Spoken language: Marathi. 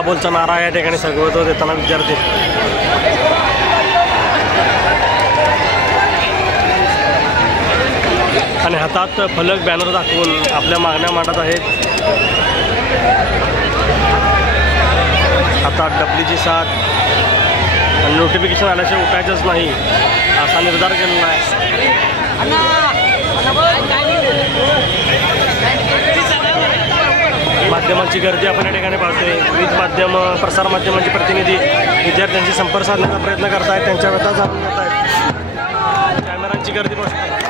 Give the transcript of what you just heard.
बोला बोलचा नारा या ठिकाणी सगवत देताना विद्यार्थी। आणि हातात फलक बॅनर दाखवून आपल्या मागण्या मांडत आहेत। हातात डबलीची साथ आणि नोटिफिकेशन आल्याशिवाय उठायचंच नाही असा निर्धार केलेला आहे। माध्यमांची गर्दी आपण या ठिकाणी पाहतोय। विविध माध्यम प्रसार माध्यमांचे प्रतिनिधी विद्यार्थ्यांशी संपर्क साधण्याचा प्रयत्न करत आहेत, त्यांच्या व्यथा जाणून घेत आहेत। कॅमेरांची गर्दी पाहतो।